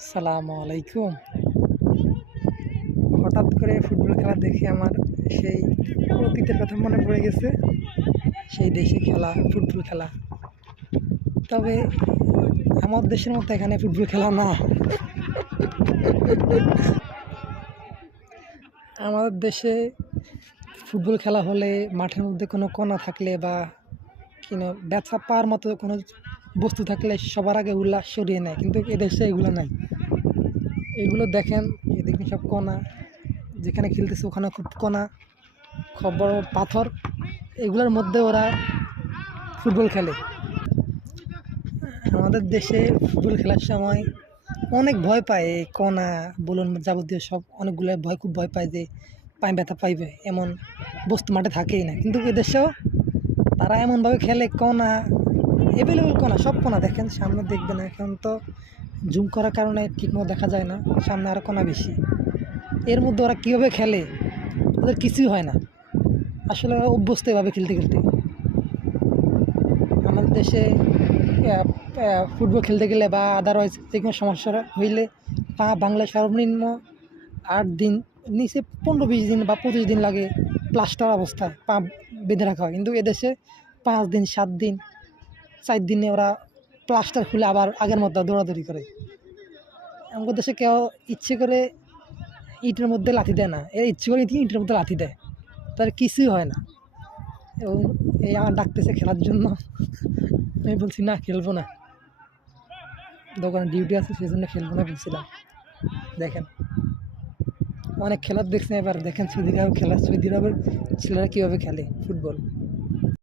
আসসালামু আলাইকুম। হঠাৎ করে ফুটবল খেলা দেখে আমার সেই অতীতের কথা মনে পড়ে গেছে। সেই দেশে খেলা ফুটবল খেলা, তবে আমার দেশের মতো এখানে ফুটবল খেলা না। আমাদের দেশে ফুটবল খেলা হলে মাঠের মধ্যে কোনো কোণা থাকলে বা ব্যথা পাওয়ার মতো কোনো বস্তু থাকলে সবার আগে উল্লাস সরিয়ে নেয়, কিন্তু এদেশে এগুলো নাই। এগুলো দেখেন, এদিকে সব কোণা, যেখানে খেলতেছে ওখানে খুব কোণা, খুব বড় পাথর, এগুলোর মধ্যে ওরা ফুটবল খেলে। আমাদের দেশে ফুটবল খেলার সময় অনেক ভয় পায়, এই কোণা বলুন যাবতীয় সব অনেকগুলো খুব ভয় পায় যে পায়ে ব্যথা পাইবে, এমন বস্তু মাঠে থাকেই না। কিন্তু এদেশেও তারা এমনভাবে খেলে, কোণা অ্যাভেলেবল, কোণা সব কোণা দেখেন, সামনে দেখবেন, এখন তো জুম করার কারণে ঠিকমতো দেখা যায় না, সামনে আরও কোণা বেশি। এর মধ্যে ওরা কীভাবে খেলে, ওদের কিছুই হয় না, আসলে ওরা অভ্যস্ত এভাবে খেলতে খেলতে। আমাদের দেশে ফুটবল খেলতে গেলে বা আদারওয়াইজ যে কোনো সমস্যা হইলে বাংলায় সর্বনিম্ন 8 দিন, নিচে 15-20 দিন বা 25 দিন লাগে প্লাস্টার অবস্থায় পা বেঁধে রাখা হয়। কিন্তু এদেশে 5 দিন, 7 দিন, 4 দিনে ওরা প্লাস্টার খুলে আবার আগের মতো দৌড়াদৌড়ি করে। আমাদের দেশে কেউ ইচ্ছে করে ইটের মধ্যে লাথি দেয় না, এরা ইচ্ছে করে ইটের মধ্যে লাথি দেয়, তার কিছুই হয় না। এবং এই আমার ডাকতেছে খেলার জন্য, আমি বলছি না, খেলবো না, দোকানে ডিউটি আছে, সেই জন্য খেলবো না বলছিলাম। দেখেন, অনেক খেলার দেখছেন, এবার দেখেন সৌদি আরব খেলা, সৌদি আরবের ছেলেরা কীভাবে খেলে ফুটবল।